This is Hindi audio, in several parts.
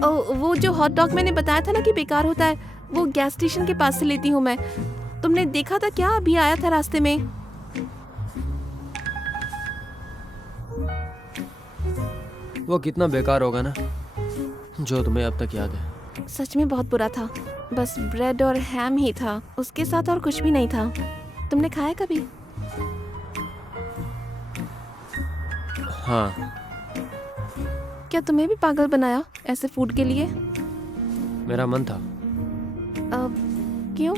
वो जो हॉट डॉग मैंने बताया था ना कि बेकार होता है, वो गैस स्टेशन के पास से लेती हूँ मैं। तुमने देखा था क्या? अभी आया था रास्ते में। वो कितना बेकार होगा ना, जो तुम्हें अब तक याद है। सच में बहुत बुरा था। बस ब्रेड और हैम ही था, उसके साथ और कुछ भी नहीं था। तुमने खाया कभी? हाँ, क्या तुम्हें भी पागल बनाया ऐसे फूड के लिए? मेरा मन था। अब क्यों?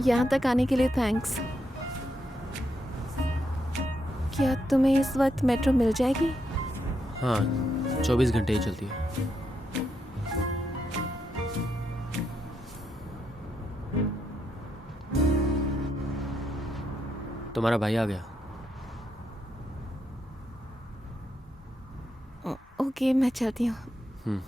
यहाँ तक आने के लिए थैंक्स। क्या तुम्हें इस वक्त मेट्रो मिल जाएगी? हाँ, 24 घंटे ही चलती है। तुम्हारा भाई आ गया। ओके, मैं चलती हूँ। हम्म।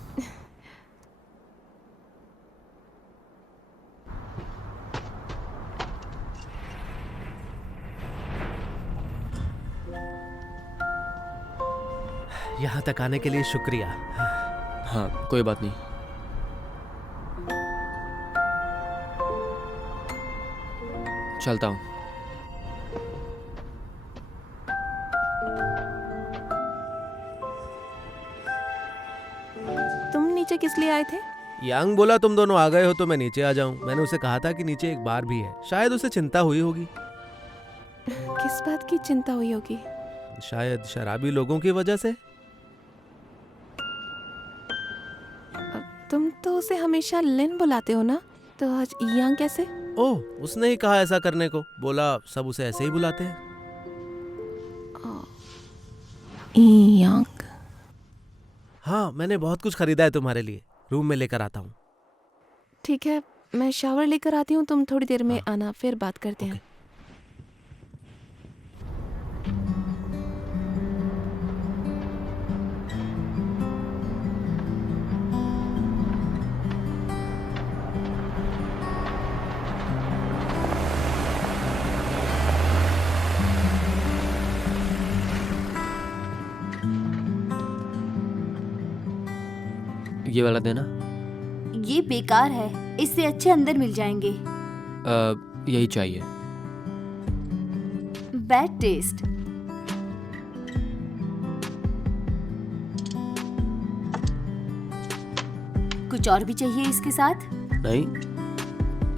यहाँ तक आने के लिए शुक्रिया। हाँ, कोई बात नहीं। चलता हूँ। तुम नीचे किस लिए आए थे? यांग बोला तुम दोनों आ गए हो तो मैं नीचे आ जाऊं। मैंने उसे कहा था कि नीचे एक बार भी है, शायद उसे चिंता हुई होगी। किस बात की चिंता हुई होगी? शायद शराबी लोगों की वजह से। तुम तो उसे हमेशा लिन बुलाते हो ना, तो आज यांग कैसे? ओह, उसने ही कहा ऐसा करने को। बोला सब उसे ऐसे ही बुलाते हैं। यांग। हाँ, मैंने बहुत कुछ खरीदा है तुम्हारे लिए, रूम में लेकर आता हूँ। ठीक है, मैं शावर लेकर आती हूँ, तुम थोड़ी देर में हाँ, आना, फिर बात करते ओके। हैं। ये वाला देना। ये बेकार है, इससे अच्छे अंदर मिल जाएंगे। यही चाहिए। Bad taste. कुछ और भी चाहिए इसके साथ? नहीं,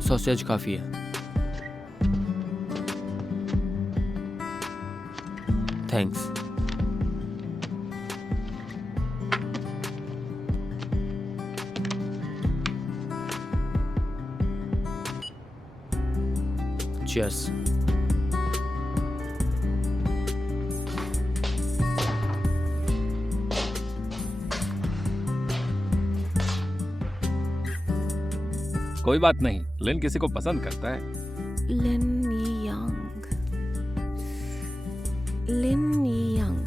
सॉसेज काफी है। थैंक्स। Cheers. कोई बात नहीं, लिन किसी को पसंद करता है। लिन यांग। लिन यांग।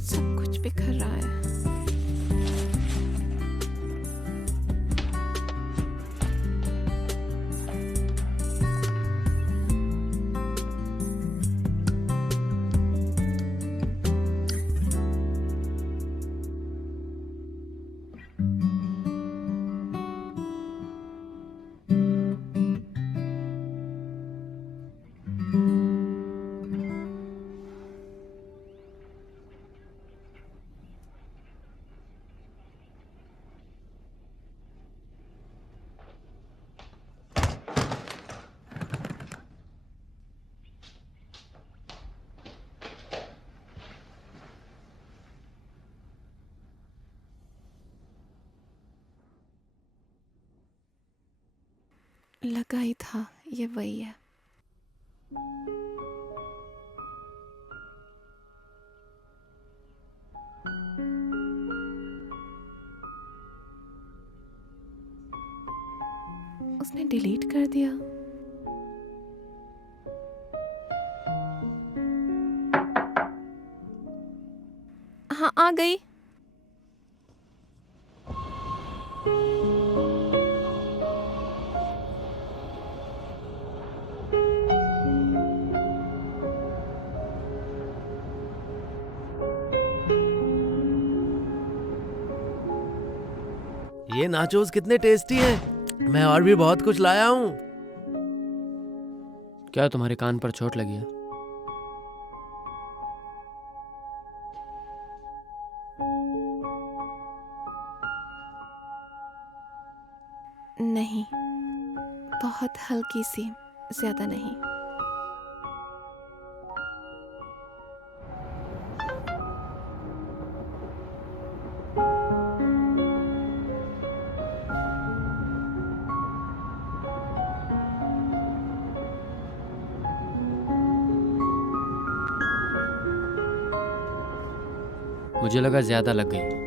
सब कुछ बिखर रहा है। लगा ही था ये वही है। उसने डिलीट कर दिया। हाँ, आ गई। ये नाचोस कितने टेस्टी हैं। मैं और भी बहुत कुछ लाया हूँ। क्या तुम्हारे कान पर चोट लगी है? नहीं, बहुत हल्की सी, ज्यादा नहीं। मुझे लगा ज्यादा लग गई।